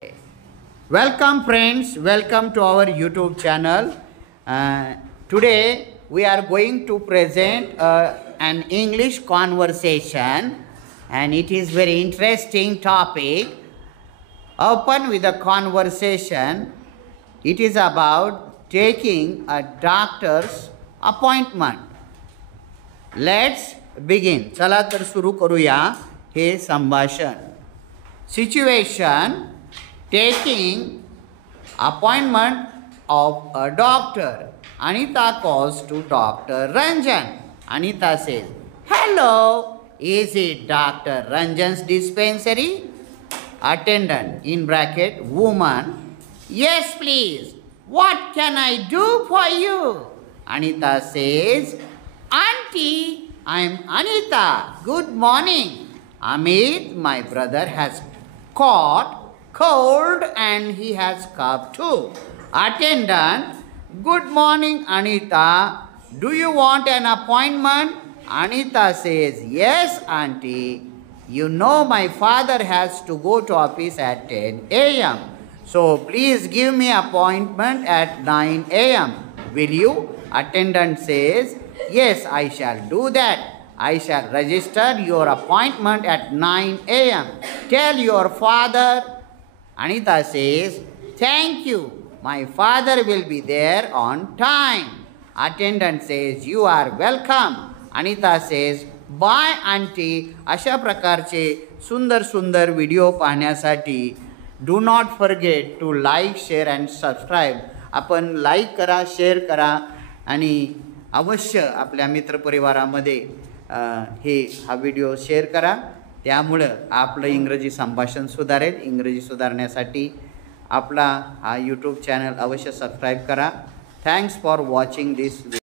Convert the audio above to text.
Welcome friends, welcome to our YouTube channel. Today we are going to present an English conversation, and it is very interesting topic. Open with a conversation. It is about taking a doctor's appointment. Let's begin. चला तर सुरू करूया हे संभाषण. Situation: taking appointment of a doctor. Anita calls to Dr. Ranjan. Anita says, "Hello, is it Dr. Ranjan's dispensary?" Attendant in bracket woman, "Yes, please. What can I do for you?" Anita says, "Auntie, I'm Anita. Good morning. Amit, my brother, has caught cold and he has cough too." Attendant, "Good morning, Anita. Do you want an appointment?" Anita says, "Yes, auntie. You know my father has to go to office at 10 a.m. So please give me appointment at 9 a.m. Will you?" Attendant says, "Yes, I shall do that. I shall register your appointment at 9 a.m. Tell your father." Anita says, "Thank you. My father will be there on time." Attendant says, "You are welcome." Anita says, "Bye, auntie." अशा प्रकारचे सुंदर सुंदर video पाहण्यासाठी do not forget to like, share and subscribe. आपण like करा, share करा आणि अवश्य आपल्या मित्रपरिवारामध्ये हा व्हिडिओ शेअर करा. त्यामुळं आपलं इंग्रजी संभाषण सुधारेल. इंग्रजी सुधारण्यासाठी आपला हा यूट्यूब चॅनल अवश्य सबस्क्राईब करा. Thanks for watching this.